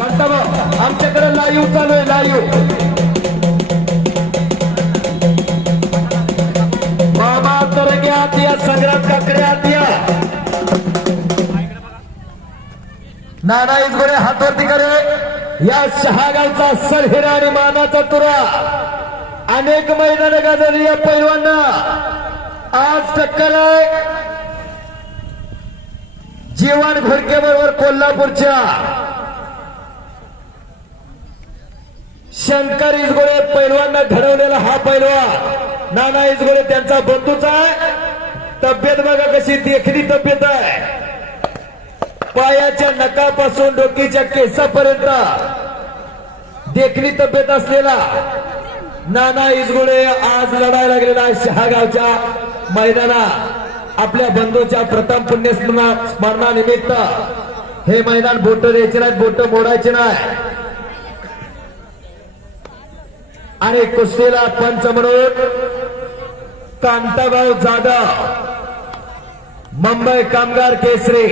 सांगता भाऊ आमच्याकडे लाईव्ह चालू आहे लाईव्ह. मामा तरंगे आत या संग्राम काकडे आत नाना इजगोरे हातवरती करे. या शहागावचा सरहिरा आणि मानाचा तुरा. अनेक मैदान गाजवली या पैलवांना. आज टक्कल आहे. जीवन घोडके बरोबर कोल्हापूरच्या. शंकर इजगोळे पैलवांना घडवलेला हा पैलवान. नाना इजगोळे त्यांचा बंधूच आहे. तब्येत बघा कशी देखणी तब्येत आहे. पायाच्या नकापासून डोकीच्या केसापर्यंत. देखणी तब्येत असलेला. नाना इजगोळे आज लढायला लागलेला शहागावच्या मैदानात आपल्या बंधूच्या प्रथम पुण्यस्मरणा स्मरणानिमित्त. हे मैदान बोट द्यायचे नाहीत बोट मोडायचे नाही. आणि कुस्तीला पंच म्हणून कांताभाऊ जाधव मुंबई कामगार केसरी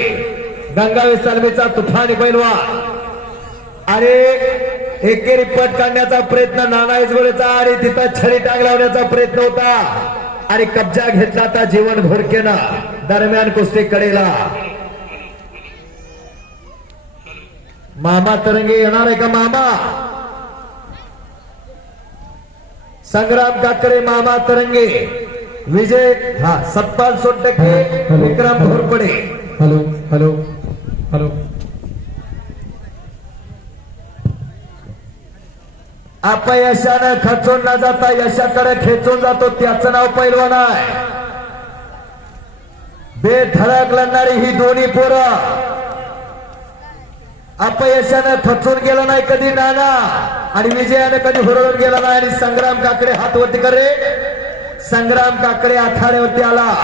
गंगावी तालमीचा तुफानी पैलवान. आणि एकेरी पट काढण्याचा प्रयत्न नाना इजगोळेचा आणि तिथं छडी टाक लावण्याचा प्रयत्न होता. आणि कब्जा घेतला आता जीवन घोडकेनं दरम्यान कुस्ती कडेला. मामा तरंगे येणार आहे का मामा? संग्राम काकडे मामा तरंगे विजय हा Satpal Sotke Vikram Ghorpade hello hello hello. अपयशानं खचून न जाता यशाकडे खेचून जातो त्याचं नाव पैलवान आहे. बेधडक लढणारी ही दोन्ही पोरं. अपयशानं खचून गेला नाही कधी नाना. आणि विजयाने कधी हुरळून गेला नाही आणि संग्राम काकडे हातवरती करे संग्राम काकडे आखाड्यावरती आला.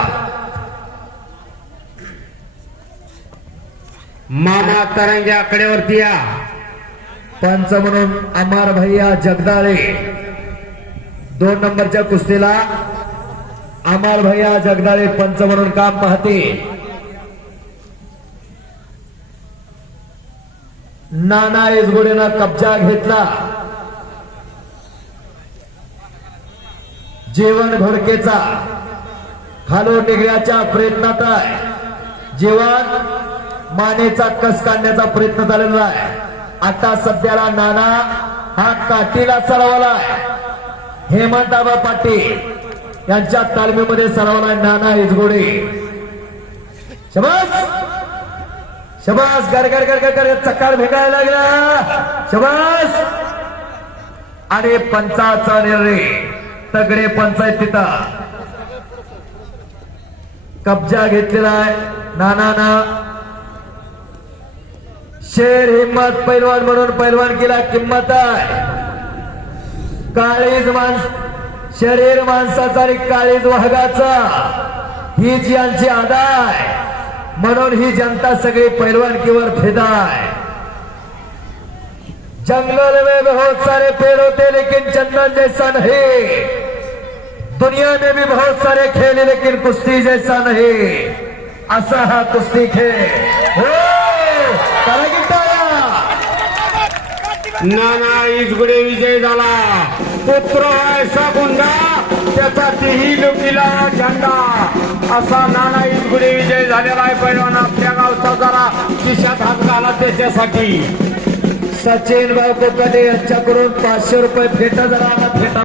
मामा तरंगे आकडेवरती या. पंच म्हणून अमार भैया जगदाळे. दोन नंबरच्या कुस्तीला अमार भैया जगदाळे पंच म्हणून काम पाहते. नाना एजगुडेनं कब्जा घेतला. जेवण घोडकेचा खालो निघण्याच्या प्रयत्नात आहे. जेवण मानेचा कस काढण्याचा प्रयत्न झालेला आहे. आता सध्याला नाना हा काठीला चढवलाय हेमंताबा पाटील यांच्या तालमीमध्ये चढवलाय नाना इजगोडे. शबास! शबास! गर गर गर गर चकार भेटायला लागला. शबास! आणि पंचाचा निर्णय. तगडे पंचायत तिथं. कब्जा घेतलेला आहे. नाना ना. शेर हिम्मत पैलवान म्हणून पैलवान केला किंमत आहे. काळीज माणस शरीर माणसाचा आणि काळीज वाघाचा. हीच यांची आदाय म्हणून ही जनता सगळी पैलवानकीवर फिदा आहे. जंगल में बहुत सारे पेड़ होते लेकिन चंदन जैसा नहीं. दुनिया में भी बहुत सारे खेल हैं, लेकिन कुश्ती जैसा नहीं। असा हा कुस्ती खेळ हो! करा की नाना इजगुडे विजय झाला। पुत्र ऐसा गुंडा त्याचा तिही लुकीला झंडा। असा नाना इजगुडे विजय झालेला आहे पैलवान आपल्या गावचा जरा खिशात हात घाला त्याच्यासाठी. सचिन भाऊ कोकडे यांच्याकडून पाचशे रुपये फेटा जरा फेटा